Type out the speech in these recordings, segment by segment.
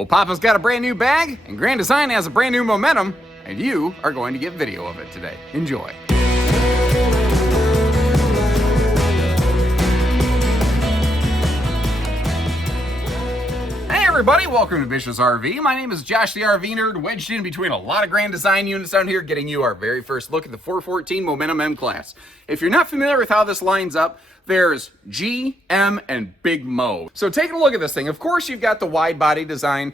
Well, Papa's got a brand new bag, and Grand Design has a brand new momentum, and you are going to get video of it today. Enjoy. Hey everybody, welcome to Vicious RV. My name is Josh the RV Nerd, wedged in between a lot of Grand Design units down here, getting you our very first look at the 414 Momentum M Class. If you're not familiar with how this lines up, there's G, M, and Big Mo. So taking a look at this thing, of course you've got the wide body design.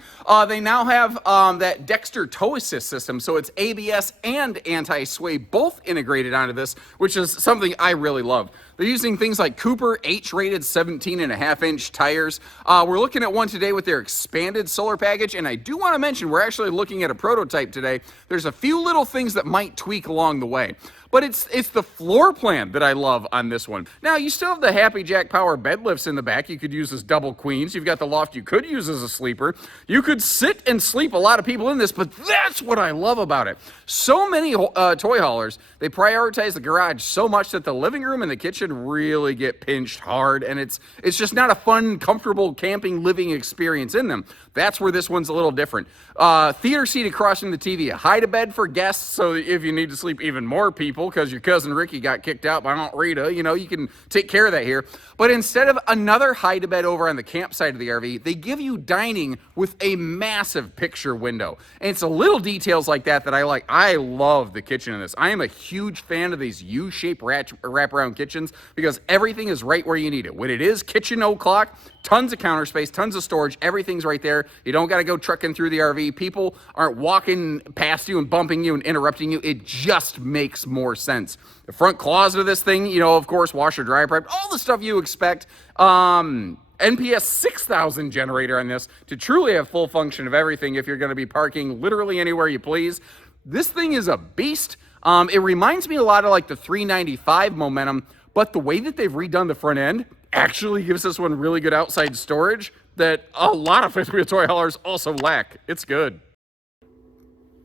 They now have that Dexter tow assist system, so it's ABS and anti-sway both integrated onto this, which is something I really love. They're using things like Cooper H-rated 17.5-inch tires. We're looking at one today with their expanded solar package, and I do want to mention we're actually looking at a prototype today. There's a few little things that might tweak along the way. But it's the floor plan that I love on this one. Now, you still have the Happy Jack Power bed lifts in the back. You could use as double queens. You've got the loft you could use as a sleeper. You could sit and sleep a lot of people in this, but that's what I love about it. So many toy haulers, they prioritize the garage so much that the living room and the kitchen really get pinched hard, and it's just not a fun, comfortable camping living experience in them. That's where this one's a little different. Theater seat across from the TV, a hide-a-bed for guests, so if you need to sleep even more people because your cousin Ricky got kicked out by Aunt Rita, you know, you can take care of that here. But instead of another hide-a-bed over on the campsite of the RV, they give you dining with a massive picture window. And it's a little details like that that I like. I love the kitchen in this. I am a huge fan of these U-shaped wraparound kitchens because everything is right where you need it. When it is kitchen o'clock, tons of counter space, tons of storage, everything's right there. You don't got to go trucking through the RV. People aren't walking past you and bumping you and interrupting you. It just makes more sense. The front closet of this thing, you know, of course, washer, dryer prep, all the stuff you expect. NPS 6000 generator on this to truly have full function of everything if you're going to be parking literally anywhere you please. This thing is a beast. It reminds me a lot of like the 395 Momentum, but the way that they've redone the front end actually gives this one really good outside storage that a lot of fifth wheel toy haulers also lack. It's good.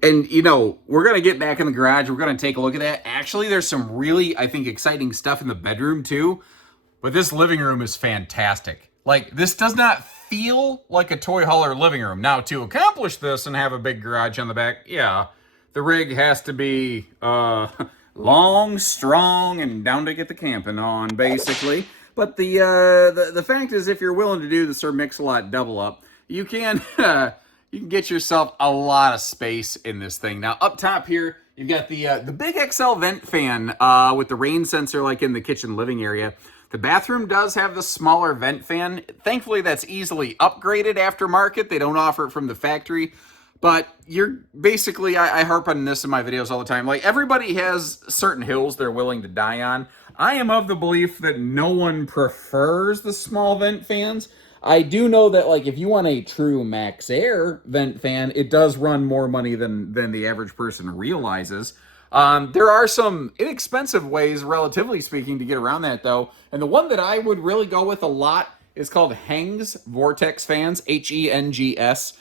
And, you know, we're going to get back in the garage. We're going to take a look at that. Actually, there's some really, I think, exciting stuff in the bedroom, too. But this living room is fantastic. Like, this does not feel like a toy hauler living room. Now, to accomplish this and have a big garage on the back, yeah, the rig has to be long, strong, and down to get the camping on, basically. But the fact is, if you're willing to do the Sir Mix-a-Lot double up, you can you can get yourself a lot of space in this thing. Now, up top here, you've got the big XL vent fan with the rain sensor like in the kitchen living area. The bathroom does have the smaller vent fan. Thankfully, that's easily upgraded aftermarket. They don't offer it from the factory. But you're basically, I harp on this in my videos all the time, like everybody has certain hills they're willing to die on. I am of the belief that no one prefers the small vent fans. I do know that, like, if you want a true max air vent fan, it does run more money than the average person realizes. There are some inexpensive ways, relatively speaking, to get around that, though. And the one that I would really go with a lot is called Heng's Vortex fans, Hengs.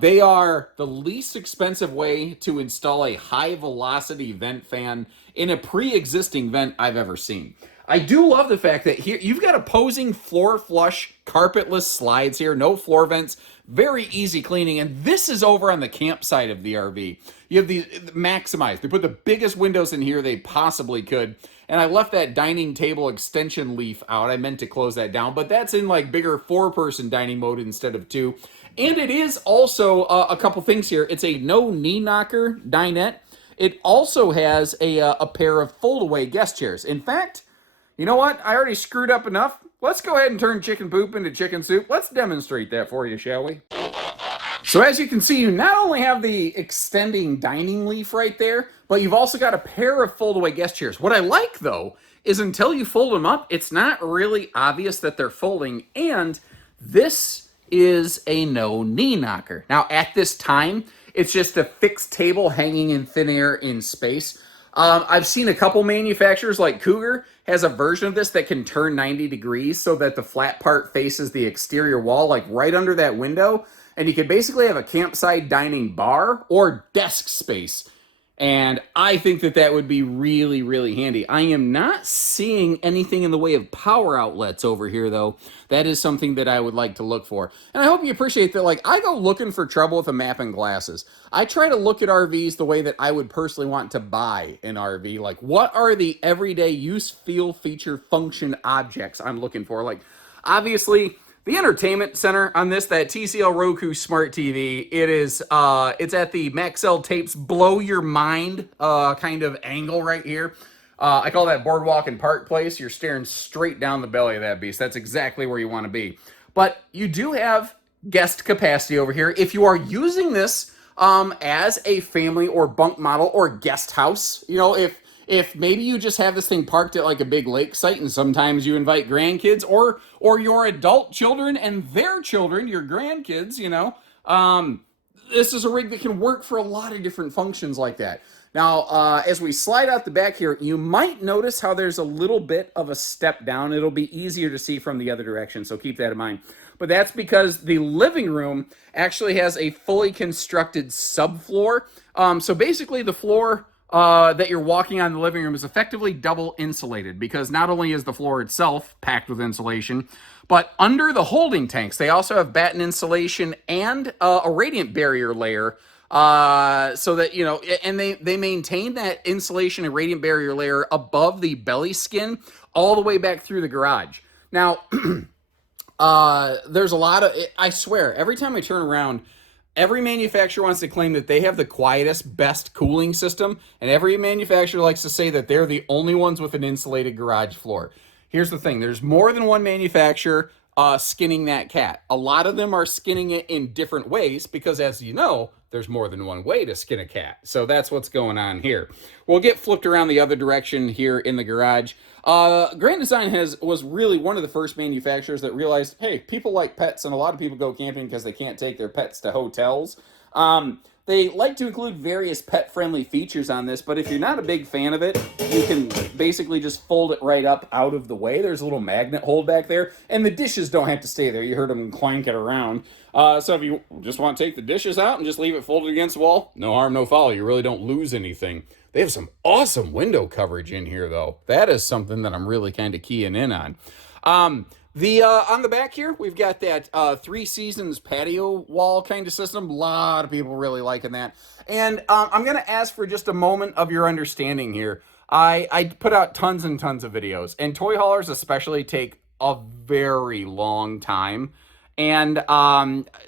They are the least expensive way to install a high-velocity vent fan in a pre-existing vent I've ever seen. I do love the fact that here you've got opposing floor flush, carpetless slides here, no floor vents, very easy cleaning, and this is over on the campsite of the RV. You have these maximized. They put the biggest windows in here they possibly could, and I left that dining table extension leaf out. I meant to close that down, but that's in like bigger 4-person dining mode instead of 2. And it is also a couple things here. It's a no knee knocker dinette. It also has a pair of fold-away guest chairs. In fact, you know what? I already screwed up enough. Let's go ahead and turn chicken poop into chicken soup. Let's demonstrate that for you, shall we? So as you can see, you not only have the extending dining leaf right there, but you've also got a pair of fold-away guest chairs. What I like, though, is until you fold them up, it's not really obvious that they're folding, and this is a no knee knocker. Now, at this time, it's just a fixed table hanging in thin air in space. I've seen a couple manufacturers, like Cougar has a version of this that can turn 90 degrees so that the flat part faces the exterior wall, like right under that window. And you could basically have a campsite dining bar or desk space. And I think that that would be really, really handy. I am not seeing anything in the way of power outlets over here, though. That is something that I would like to look for. And I hope you appreciate that. Like, I go looking for trouble with a map and glasses. I try to look at RVs the way that I would personally want to buy an RV. Like, what are the everyday use, feel, feature, function objects I'm looking for? Like, obviously, the entertainment center on this, that TCL Roku Smart TV, it's at the Maxell Tapes Blow Your Mind kind of angle right here. I call that Boardwalk and Park Place. You're staring straight down the belly of that beast. That's exactly where you want to be. But you do have guest capacity over here. If you are using this as a family or bunk model or guest house, you know, if maybe you just have this thing parked at like a big lake site and sometimes you invite grandkids or your adult children and their children, your grandkids, you know, this is a rig that can work for a lot of different functions like that. Now, as we slide out the back here, you might notice how there's a little bit of a step down. It'll be easier to see from the other direction, so keep that in mind. But that's because the living room actually has a fully constructed subfloor. So basically the floor that you're walking on in the living room is effectively double insulated, because not only is the floor itself packed with insulation, but under the holding tanks, they also have batten insulation and a radiant barrier layer, so that, you know, and they maintain that insulation and radiant barrier layer above the belly skin all the way back through the garage. Now, there's a lot of, I swear, every time I turn around, every manufacturer wants to claim that they have the quietest, best cooling system, and every manufacturer likes to say that they're the only ones with an insulated garage floor. Here's the thing. There's more than one manufacturer skinning that cat. A lot of them are skinning it in different ways because, as you know, there's more than one way to skin a cat. So that's what's going on here. We'll get flipped around the other direction here in the garage. Grand Design was really one of the first manufacturers that realized, hey, people like pets, and a lot of people go camping because they can't take their pets to hotels. They like to include various pet-friendly features on this, but if you're not a big fan of it, you can basically just fold it right up out of the way. There's a little magnet hold back there, and the dishes don't have to stay there. You heard them clank it around. So if you just want to take the dishes out and just leave it folded against the wall, no harm, no foul. You really don't lose anything. They have some awesome window coverage in here, though. That is something that I'm really kind of keying in on. On the back here, we've got that Three Seasons patio wall kind of system. A lot of people really liking that. And I'm going to ask for just a moment of your understanding here. I put out tons and tons of videos, and toy haulers especially take a very long time. And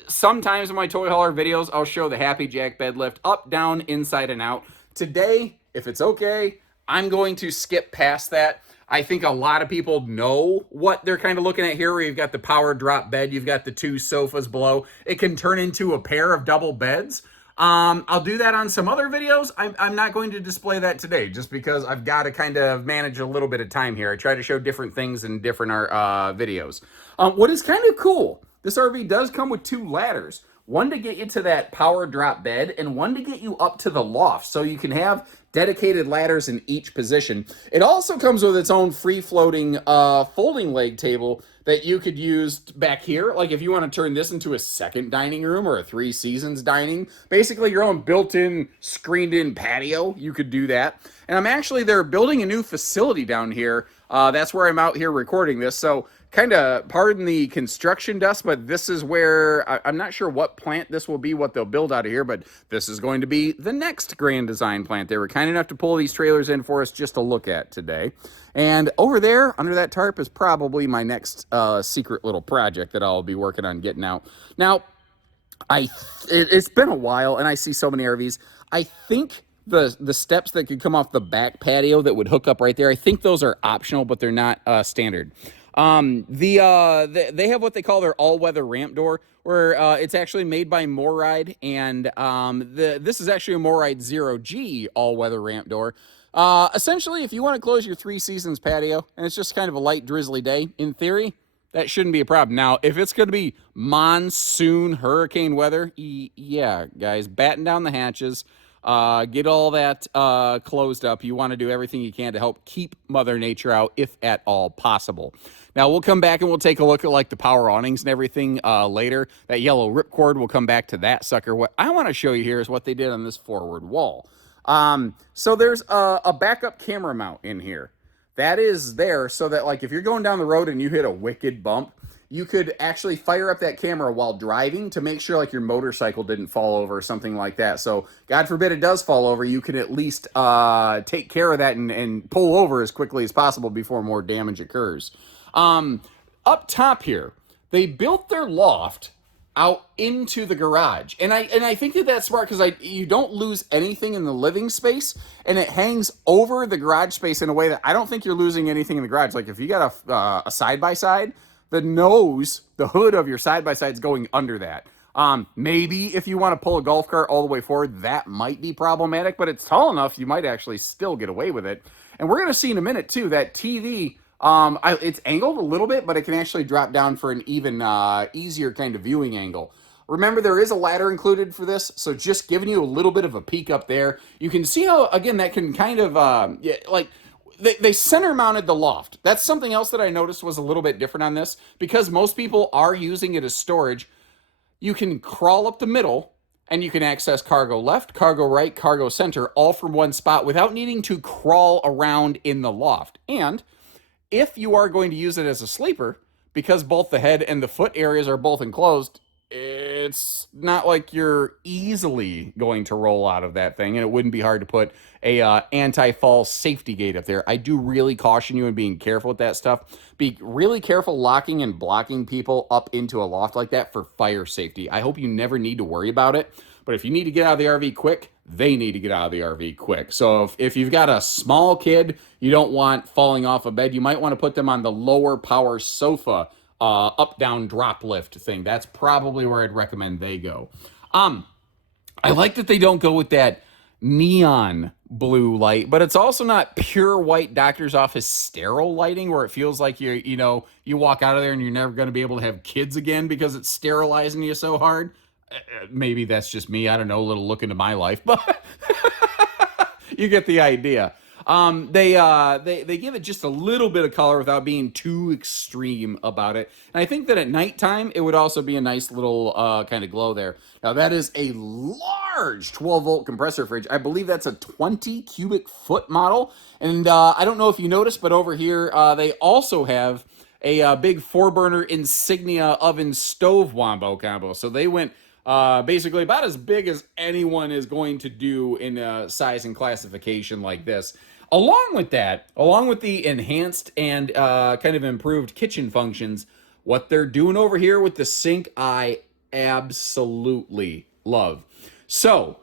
sometimes in my toy hauler videos, I'll show the Happy Jack bed lift up, down, inside, and out. Today, if it's okay, I'm going to skip past that. I think a lot of people know what they're kind of looking at here, where you've got the power drop bed, you've got the two sofas below. It can turn into a pair of double beds. I'll do that on some other videos. I'm not going to display that today, just because I've got to kind of manage a little bit of time here. I try to show different things in different videos. What is kind of cool, this RV does come with two ladders. One to get you to that power drop bed, and one to get you up to the loft, so you can have dedicated ladders in each position. It also comes with its own free-floating folding leg table that you could use back here. Like if you want to turn this into a second dining room or a Three Seasons dining, basically your own built-in, screened-in patio, you could do that. And they're building a new facility down here. That's where I'm out here recording this, so kind of pardon the construction dust, but this is where, I'm not sure what plant this will be, what they'll build out of here, but this is going to be the next Grand Design plant. They were kind enough to pull these trailers in for us just to look at today. And over there, under that tarp, is probably my next secret little project that I'll be working on getting out. Now, it's been a while, and I see so many RVs. I think the steps that could come off the back patio that would hook up right there, I think those are optional, but they're not standard. They have what they call their all-weather ramp door, where it's actually made by Moride, and this is actually a Moride 0G all-weather ramp door. Essentially, if you want to close your Three Seasons patio, and it's just kind of a light, drizzly day, in theory, that shouldn't be a problem. Now, if it's going to be monsoon, hurricane weather, yeah, guys, batten down the hatches. Get all that closed up. You want to do everything you can to help keep Mother Nature out, if at all possible. Now, we'll come back and we'll take a look at like the power awnings and everything later. That yellow ripcord, we'll come back to that sucker. What I want to show you here is what they did on this forward wall. So there's a backup camera mount in here. That is there so that, like, if you're going down the road and you hit a wicked bump, you could actually fire up that camera while driving to make sure, like, your motorcycle didn't fall over or something like that. So God forbid it does fall over, you can at least take care of that and pull over as quickly as possible before more damage occurs. Up top here, they built their loft out into the garage, and I think that that's smart because you don't lose anything in the living space, and it hangs over the garage space in a way that I don't think you're losing anything in the garage. Like if you got a side by side, the hood of your side by side is going under that. Maybe if you want to pull a golf cart all the way forward, that might be problematic, but it's tall enough you might actually still get away with it. And we're going to see in a minute too that TV. It's angled a little bit, but it can actually drop down for an even easier kind of viewing angle. Remember, there is a ladder included for this, so just giving you a little bit of a peek up there. You can see how, again, that can kind of, like, they center mounted the loft. That's something else that I noticed was a little bit different on this. Because most people are using it as storage, you can crawl up the middle, and you can access cargo left, cargo right, cargo center, all from one spot without needing to crawl around in the loft. And if you are going to use it as a sleeper, because both the head and the foot areas are both enclosed, it's not like you're easily going to roll out of that thing, and it wouldn't be hard to put a anti-fall safety gate up there. I do really caution you in being careful with that stuff. Be really careful locking and blocking people up into a loft like that for fire safety. I hope you never need to worry about it, but if you need to get out of the RV quick, they need to get out of the RV quick. So if you've got a small kid you don't want falling off a bed, you might want to put them on the lower power sofa, up-down drop lift thing. That's probably where I'd recommend they go. I like that they don't go with that neon blue light, but it's also not pure white doctor's office sterile lighting where it feels like you walk out of there and you're never going to be able to have kids again because it's sterilizing you so hard. Maybe that's just me. I don't know, a little look into my life, but you get the idea. They give it just a little bit of color without being too extreme about it. And I think that at nighttime, it would also be a nice little kind of glow there. Now, that is a large 12-volt compressor fridge. I believe that's a 20 cubic foot model. And I don't know if you noticed, but over here, they also have a big 4-burner Insignia oven stove wombo combo. So they went basically about as big as anyone is going to do in a size and classification like this. Along with that, along with the enhanced and kind of improved kitchen functions, what they're doing over here with the sink, I absolutely love. So,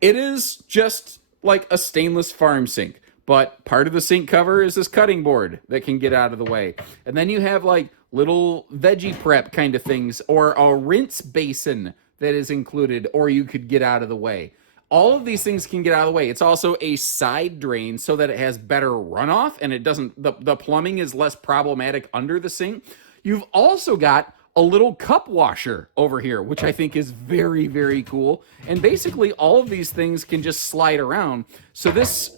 it is just like a stainless farm sink, but part of the sink cover is this cutting board that can get out of the way. And then you have like little veggie prep kind of things, or a rinse basin that is included, or you could get out of the way. All of these things can get out of the way. It's also a side drain so that it has better runoff and it doesn't, the plumbing is less problematic under the sink. You've also got a little cup washer over here, which I think is very, very cool. And basically all of these things can just slide around. So this,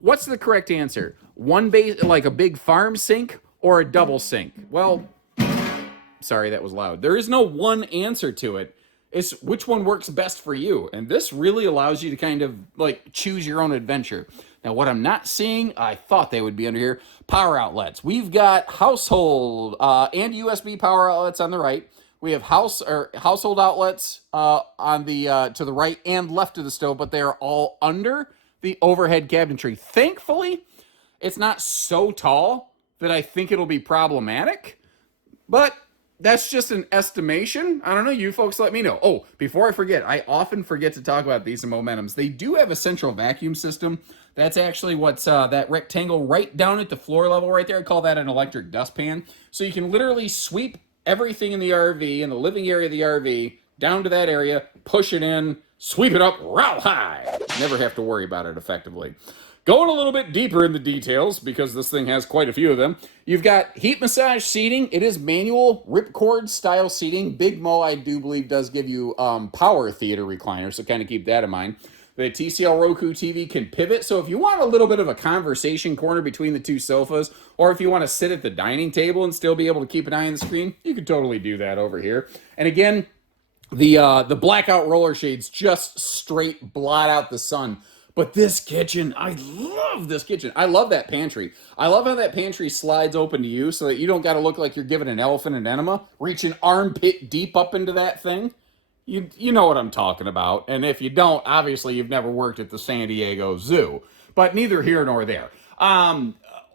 what's the correct answer? One base, like a big farm sink or a double sink? Well, sorry, that was loud. There is no one answer to it. It's which one works best for you. And this really allows you to kind of like choose your own adventure. Now, what I'm not seeing, I thought they would be under here, power outlets. We've got household and USB power outlets on the right. We have household outlets on the to the right and left of the stove, but they are all under the overhead cabinetry. Thankfully, it's not so tall that I think it'll be problematic, but that's just an estimation. I don't know. You folks let me know. Oh, before I forget, I often forget to talk about these in Momentums. They do have a central vacuum system. That's actually what's that rectangle right down at the floor level right there. I call that an electric dustpan. So you can literally sweep everything in the RV, in the living area of the RV, down to that area, push it in, sweep it up real high. Never have to worry about it effectively. Going a little bit deeper in the details, because this thing has quite a few of them, you've got heat massage seating. It is manual ripcord style seating. Big Mo, I do believe, does give you power theater recliners, so kind of keep that in mind. The TCL Roku TV can pivot, so if you want a little bit of a conversation corner between the two sofas, or if you want to sit at the dining table and still be able to keep an eye on the screen, you could totally do that over here. And again, the blackout roller shades just straight blot out the sun. But this kitchen, I love this kitchen. I love that pantry. I love how that pantry slides open to you so that you don't got to look like you're giving an elephant an enema, reaching armpit deep up into that thing. You know what I'm talking about. And if you don't, obviously you've never worked at the San Diego Zoo. But neither here nor there.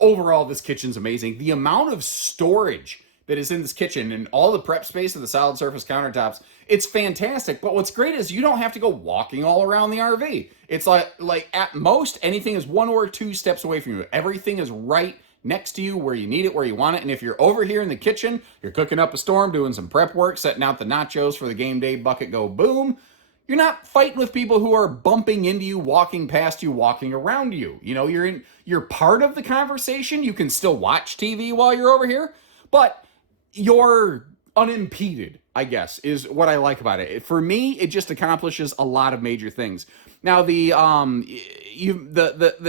Overall, this kitchen's amazing. The amount of storage that is in this kitchen and all the prep space of the solid surface countertops, it's fantastic. But what's great is you don't have to go walking all around the RV. It's like at most anything is 1 or 2 steps away from you. Everything is right next to you where you need it, where you want it. And if you're over here in the kitchen, you're cooking up a storm, doing some prep work, setting out the nachos for the game day bucket go boom, you're not fighting with people who are bumping into you, walking past you, walking around you. You know, you're part of the conversation. You can still watch TV while you're over here, but you're unimpeded, I guess, is what I like about it. For me, it just accomplishes a lot of major things. Now, the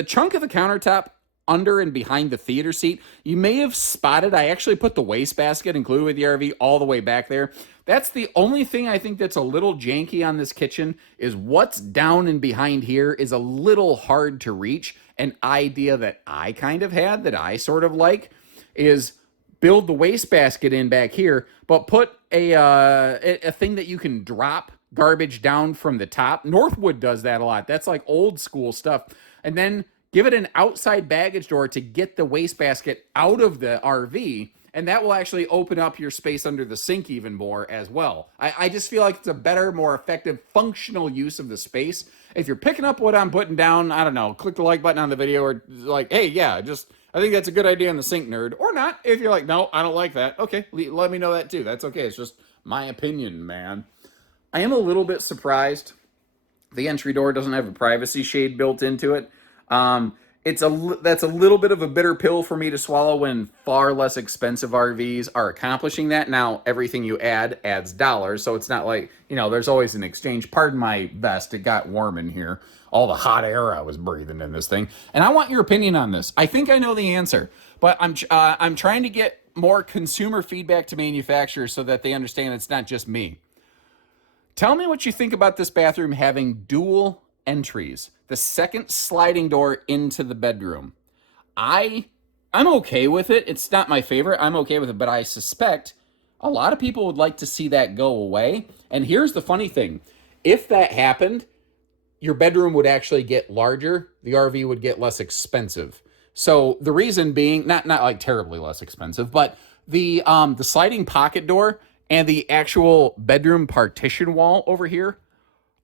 chunk of the countertop under and behind the theater seat, you may have spotted, I actually put the wastebasket included with the RV all the way back there. That's the only thing I think that's a little janky on this kitchen, is what's down and behind here is a little hard to reach. An idea that I kind of had that I sort of like is build the wastebasket in back here, but put a thing that you can drop garbage down from the top. Northwood does that a lot. That's like old school stuff. And then give it an outside baggage door to get the wastebasket out of the RV, and that will actually open up your space under the sink even more as well. I just feel like it's a better, more effective, functional use of the space. If you're picking up what I'm putting down, I don't know, click the like button on the video, or like, hey, yeah, I think that's a good idea on the sink, nerd. Or not, if you're like, no, I don't like that. Okay, let me know that too. That's okay. It's just my opinion, man. I am a little bit surprised the entry door doesn't have a privacy shade built into it. That's a little bit of a bitter pill for me to swallow when far less expensive RVs are accomplishing that. Now, everything you add adds dollars, so it's not like, there's always an exchange. Pardon my vest, it got warm in here. All the hot air I was breathing in this thing. And I want your opinion on this. I think I know the answer, but I'm trying to get more consumer feedback to manufacturers so that they understand it's not just me. Tell me what you think about this bathroom having dual entries. The second sliding door into the bedroom. I'm okay with it. It's not my favorite. I'm okay with it, but I suspect a lot of people would like to see that go away. And here's the funny thing. If that happened, your bedroom would actually get larger. The RV would get less expensive. So the reason being, not like terribly less expensive, but the sliding pocket door and the actual bedroom partition wall over here,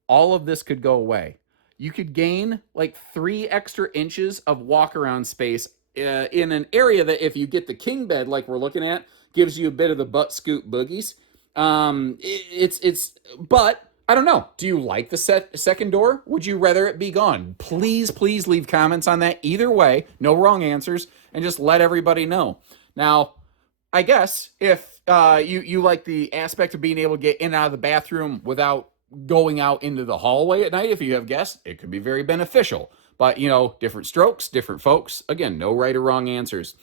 all of this could go away. You could gain like 3 extra inches of walk around space in an area that, if you get the king bed like we're looking at, gives you a bit of the butt scoop boogies. But I don't know. Do you like the second door? Would you rather it be gone? Please leave comments on that. Either way, no wrong answers, and just let everybody know. Now, I guess if you like the aspect of being able to get in and out of the bathroom without going out into the hallway at night, if you have guests, it could be very beneficial. But, different strokes, different folks. Again, no right or wrong answers.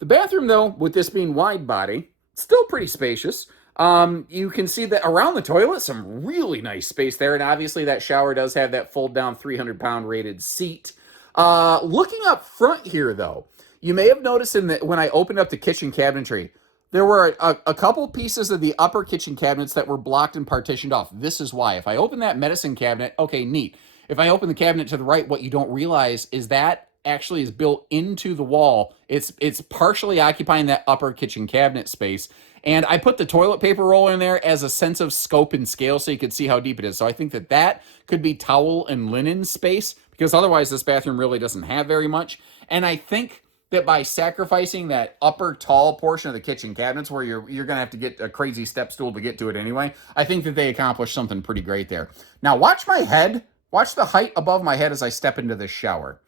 The bathroom, though, with this being wide body, still pretty spacious. You can see that around the toilet, some really nice space there. And obviously that shower does have that fold down 300-pound rated seat. Looking up front here, though, you may have noticed when I opened up the kitchen cabinetry, there were a couple pieces of the upper kitchen cabinets that were blocked and partitioned off. This is why. If I open that medicine cabinet, okay, neat. If I open the cabinet to the right, what you don't realize is that actually is built into the wall. It's partially occupying that upper kitchen cabinet space. And I put the toilet paper roll in there as a sense of scope and scale so you could see how deep it is. So I think that could be towel and linen space, because otherwise this bathroom really doesn't have very much. And I think that by sacrificing that upper tall portion of the kitchen cabinets where you're going to have to get a crazy step stool to get to it anyway, I think that they accomplished something pretty great there. Now watch my head. Watch the height above my head as I step into this shower.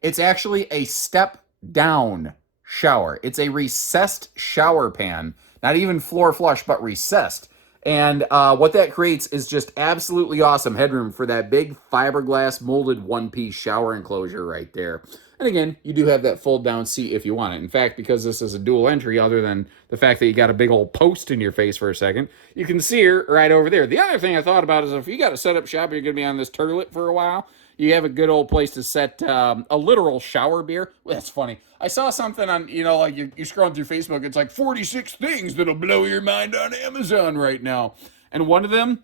It's actually a step down shower. It's a recessed shower pan. Not even floor flush, but recessed. And what that creates is just absolutely awesome headroom for that big fiberglass molded one-piece shower enclosure right there. And again, you do have that fold down seat if you want it. In fact, because this is a dual entry, other than the fact that you got a big old post in your face for a second, you can see her right over there. The other thing I thought about is if you got to set up shop, you're going to be on this turlet for a while, you have a good old place to set a literal shower beer. Well, that's funny. I saw something on, like you're scrolling through Facebook. It's like 46 things that'll blow your mind on Amazon right now. And one of them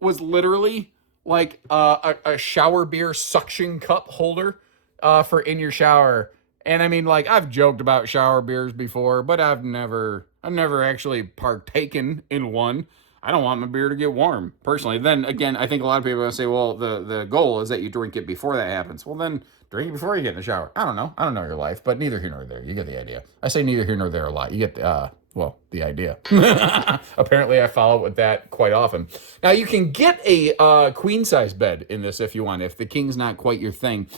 was literally like a shower beer suction cup holder for in your shower. And I mean, like, I've joked about shower beers before, but I've never actually partaken in one. I don't want my beer to get warm, personally. Then again, I think a lot of people are going to say, well, the goal is that you drink it before that happens. Well, then drink it before you get in the shower. I don't know. I don't know your life, but neither here nor there. You get the idea. I say neither here nor there a lot. You get the idea. Apparently, I follow with that quite often. Now, you can get a queen-size bed in this if you want, if the king's not quite your thing.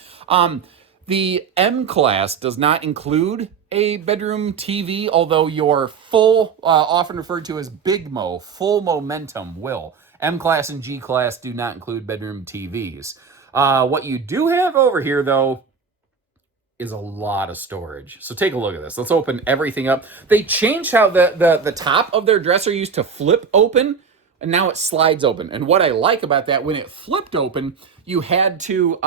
The M class does not include a bedroom TV, although your full, often referred to as Big Mo, full momentum will. M class and G class do not include bedroom TVs. What you do have over here, though, is a lot of storage. So take a look at this. Let's open everything up. They changed how the top of their dresser used to flip open, and now it slides open. And what I like about that, when it flipped open, you had to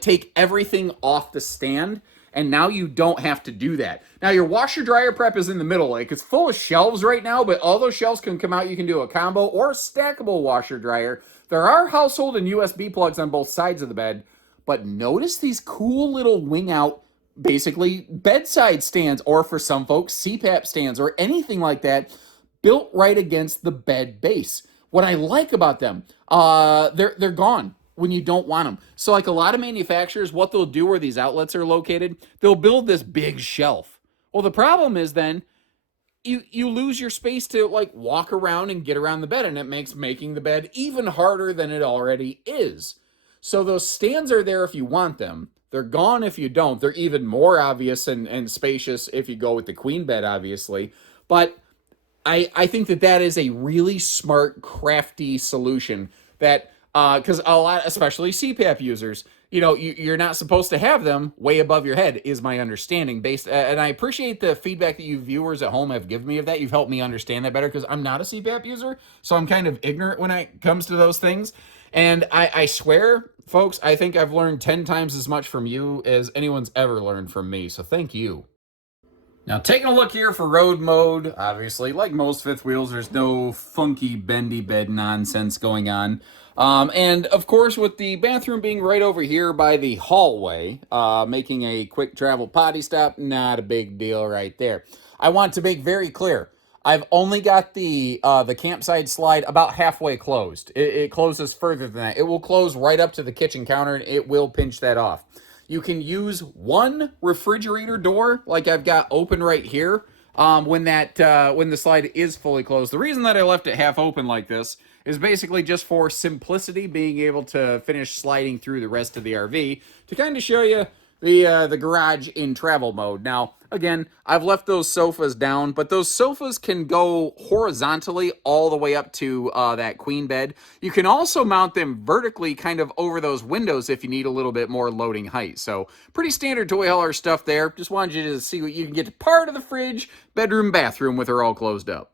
take everything off the stand, and now you don't have to do that. Now your washer dryer prep is in the middle. Like, it's full of shelves right now, but all those shelves can come out. You can do a combo or a stackable washer dryer. There are household and USB plugs on both sides of the bed, but notice these cool little wing out, basically bedside stands, or for some folks, CPAP stands or anything like that, built right against the bed base. What I like about them, they're gone when you don't want them. So like a lot of manufacturers, what they'll do where these outlets are located, they'll build this big shelf. Well, the problem is then you lose your space to like walk around and get around the bed, and it makes making the bed even harder than it already is. So those stands are there if you want them. They're gone if you don't. They're even more obvious and spacious if you go with the queen bed, obviously. But I think that is a really smart, crafty solution that, because a lot, especially CPAP users, you're not supposed to have them way above your head, is my understanding. And I appreciate the feedback that you viewers at home have given me of that. You've helped me understand that better, because I'm not a CPAP user, so I'm kind of ignorant when it comes to those things. And I swear, folks, I think I've learned 10 times as much from you as anyone's ever learned from me, so thank you. Now, taking a look here for road mode, obviously, like most fifth wheels, there's no funky bendy bed nonsense going on. And of course, with the bathroom being right over here by the hallway, making a quick travel potty stop, not a big deal right there. I want to make very clear, I've only got the campsite slide about halfway closed. It closes further than that. It will close right up to the kitchen counter, and it will pinch that off. You can use one refrigerator door, like I've got open right here, when the slide is fully closed. The reason that I left it half open like this is basically just for simplicity, being able to finish sliding through the rest of the RV to kind of show you the garage in travel mode. Now, again, I've left those sofas down, but those sofas can go horizontally all the way up to that queen bed. You can also mount them vertically kind of over those windows if you need a little bit more loading height. So pretty standard toy hauler stuff there. Just wanted you to see what you can get to part of the fridge, bedroom, bathroom with her all closed up.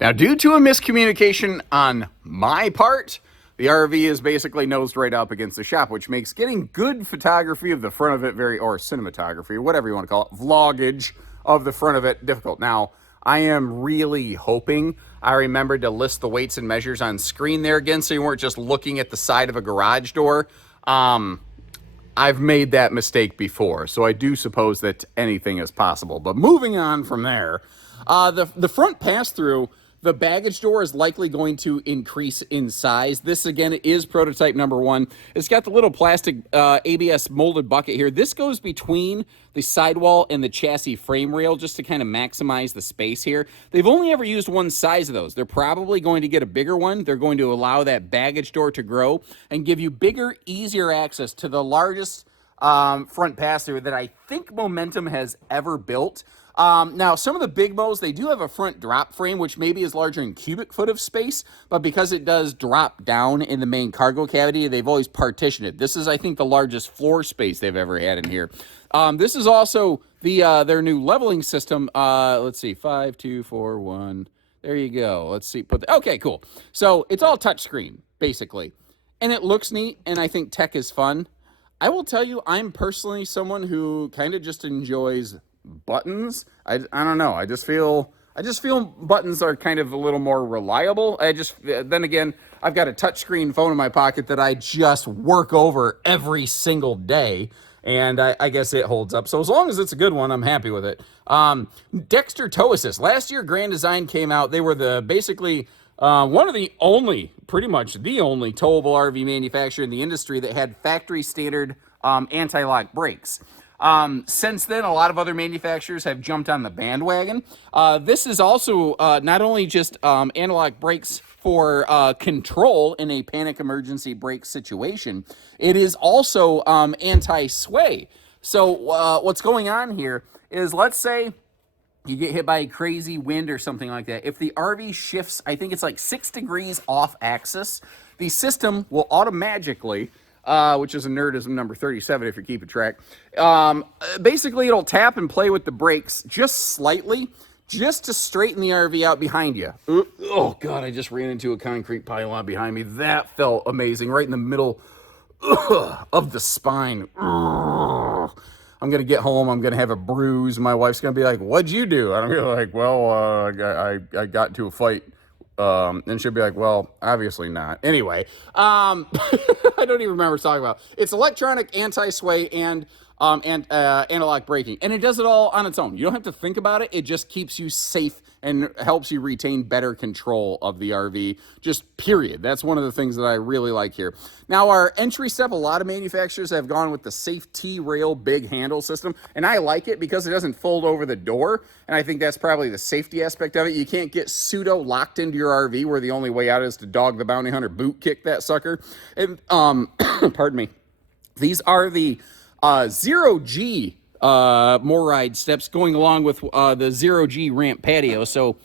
Now, due to a miscommunication on my part, the RV is basically nosed right up against the shop, which makes getting good photography of the front of it or cinematography, or whatever you want to call it, vloggage of the front of it, difficult. Now, I am really hoping I remembered to list the weights and measures on screen there again, so you weren't just looking at the side of a garage door. I've made that mistake before, so I do suppose that anything is possible. But moving on from there, the front pass-through, the baggage door is likely going to increase in size. This, again, is prototype number 1. It's got the little plastic ABS molded bucket here. This goes between the sidewall and the chassis frame rail just to kind of maximize the space here. They've only ever used one size of those. They're probably going to get a bigger one. They're going to allow that baggage door to grow and give you bigger, easier access to the largest front pass-through that I think Momentum has ever built. Now, some of the big bows, they do have a front drop frame, which maybe is larger in cubic foot of space, but because it does drop down in the main cargo cavity, they've always partitioned it. This is, I think, the largest floor space they've ever had in here. This is also their new leveling system. Let's see, 5, 2, 4, 1. There you go. Let's see. Okay, cool. So it's all touchscreen, basically. And it looks neat, and I think tech is fun. I will tell you, I'm personally someone who kind of just enjoys buttons. I don't know. I just feel buttons are kind of a little more reliable. Then again, I've got a touchscreen phone in my pocket that I just work over every single day. And I guess it holds up. So as long as it's a good one, I'm happy with it. Dexter Tow Assist. Last year, Grand Design came out. They were basically one of the only, pretty much the only towable RV manufacturer in the industry that had factory standard anti-lock brakes. Since then, a lot of other manufacturers have jumped on the bandwagon. This is also not only just anti-lock brakes for control in a panic emergency brake situation, it is also anti-sway. So what's going on here is, let's say you get hit by a crazy wind or something like that. If the RV shifts, I think it's like 6 degrees off axis, the system will automatically, which is a nerdism number 37 if you're keeping track, basically it'll tap and play with the brakes just slightly, just to straighten the RV out behind you. Oh God, I just ran into a concrete pylon behind me. That felt amazing, right in the middle of the spine. I'm going to get home, I'm going to have a bruise. My wife's going to be like, what'd you do? And I'm going to be like, well, I got into a fight. And she'll be like, well, obviously not. Anyway, I don't even remember talking about. It's electronic anti-sway and analog braking. And it does it all on its own. You don't have to think about it. It just keeps you safe and helps you retain better control of the RV, just period. That's one of the things that I really like here. Now, our entry step, a lot of manufacturers have gone with the safe T-rail big handle system, and I like it because it doesn't fold over the door, and I think that's probably the safety aspect of it. You can't get pseudo locked into your RV where the only way out is to dog the bounty hunter boot kick that sucker. And, pardon me. These are the 0G MORryde steps going along with the 0G ramp patio. So,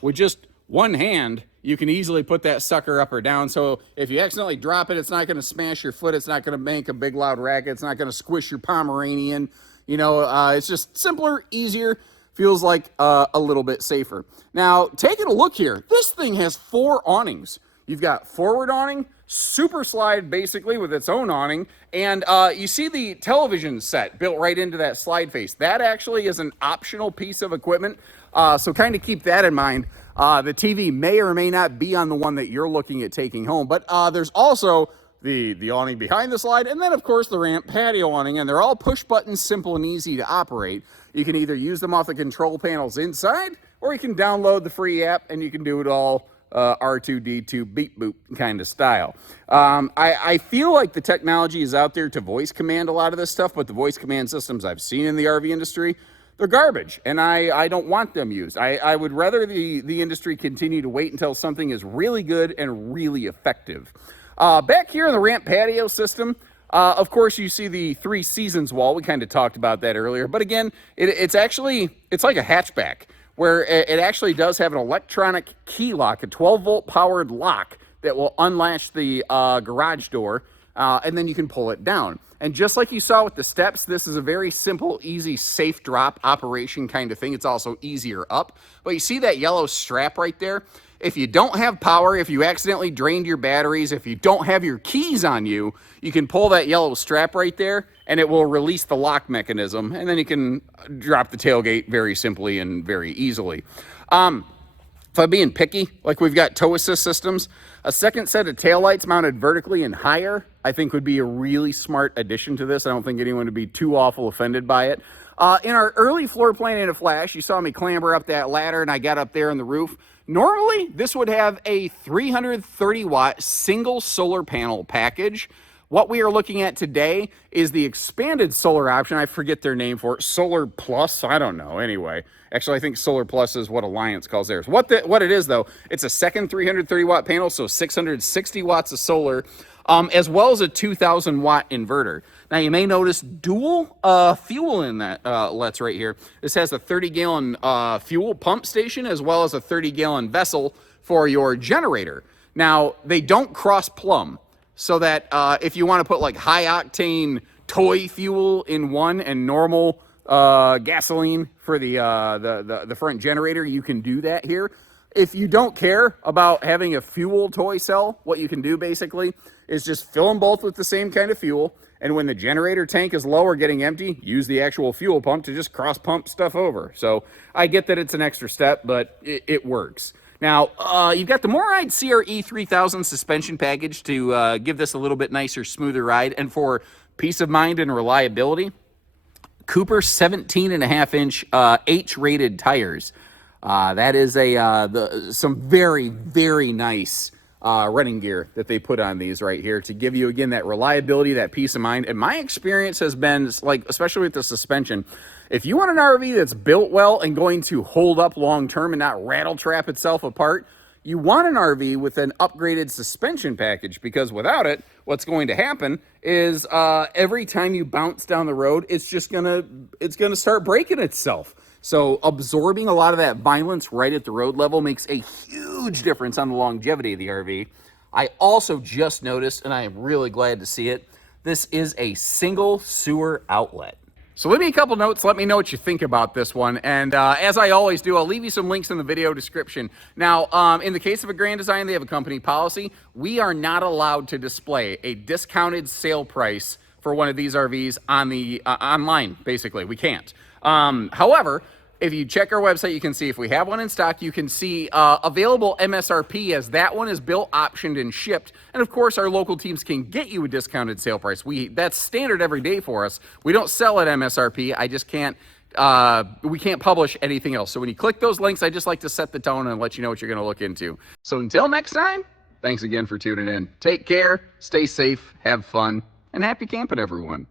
with just one hand, you can easily put that sucker up or down. So if you accidentally drop it, it's not going to smash your foot. It's not going to make a big loud racket. It's not going to squish your Pomeranian. It's just simpler, easier, feels like a little bit safer. Now, taking a look here, this thing has 4 awnings. You've got forward awning, super slide basically with its own awning, and you see the television set built right into that slide face. That actually is an optional piece of equipment, so kind of keep that in mind. The TV may or may not be on the one that you're looking at taking home, but there's also the awning behind the slide, and then of course the ramp patio awning, and they're all push buttons, simple and easy to operate. You can either use them off the control panels inside, or you can download the free app and you can do it all R2D2 beep boop kind of style. I feel like the technology is out there to voice command a lot of this stuff, but the voice command systems I've seen in the RV industry, they're garbage, and I don't want them used. I would rather the industry continue to wait until something is really good and really effective. Back here in the ramp patio system, of course, you see the 3 seasons wall. We kind of talked about that earlier, but again, it's like a hatchback, where it actually does have an electronic key lock, a 12-volt powered lock that will unlatch the garage door, and then you can pull it down. And just like you saw with the steps, this is a very simple, easy, safe drop operation kind of thing. It's also easier up. But you see that yellow strap right there? If you don't have power, if you accidentally drained your batteries, if you don't have your keys on you, you can pull that yellow strap right there, and it will release the lock mechanism, and then you can drop the tailgate very simply and very easily. If I'm being picky, like we've got tow assist systems, a second set of taillights mounted vertically and higher, I think would be a really smart addition to this. I don't think anyone would be too awful offended by it. In our early floor plan in a flash, you saw me clamber up that ladder and I got up there on the roof. Normally, this would have a 330 watt single solar panel package. What we are looking at today is the expanded solar option. I forget their name for it. Solar Plus? I don't know. Anyway, actually, I think Solar Plus is what Alliance calls theirs. What it is, though, it's a second 330 watt panel, so 660 watts of solar. as well as a 2,000 watt inverter. Now you may notice dual fuel in that outlets right here. This has a 30-gallon fuel pump station as well as a 30-gallon vessel for your generator. Now they don't cross plumb, so that if you want to put like high octane toy fuel in one and normal gasoline for the front generator, you can do that here. If you don't care about having a fuel toy cell, what you can do basically is just fill them both with the same kind of fuel, and when the generator tank is low or getting empty, use the actual fuel pump to just cross pump stuff over. So I get that it's an extra step, but it works. Now, you've got the Moride CRE 3000 suspension package to give this a little bit nicer, smoother ride, and for peace of mind and reliability, Cooper 17.5-inch H-rated tires. That is some very, very nice running gear that they put on these right here to give you, again, that reliability, that peace of mind. And my experience has been, like, especially with the suspension, if you want an RV that's built well and going to hold up long term and not rattle trap itself apart, you want an RV with an upgraded suspension package, because without it, what's going to happen is every time you bounce down the road, it's gonna start breaking itself. So absorbing a lot of that violence right at the road level makes a huge difference on the longevity of the RV. I also just noticed, and I am really glad to see it, this is a single sewer outlet. So leave me a couple notes, let me know what you think about this one, and as I always do, I'll leave you some links in the video description. Now, in the case of a Grand Design, they have a company policy. We are not allowed to display a discounted sale price for one of these RVs on the online, basically. We can't. However, if you check our website, you can see if we have one in stock. You can see available MSRP as that one is built, optioned, and shipped. And of course, our local teams can get you a discounted sale price. That's standard every day for us. We don't sell at MSRP. I just can't. We can't publish anything else. So when you click those links, I just like to set the tone and let you know what you're going to look into. So until next time, thanks again for tuning in. Take care, stay safe, have fun, and happy camping, everyone.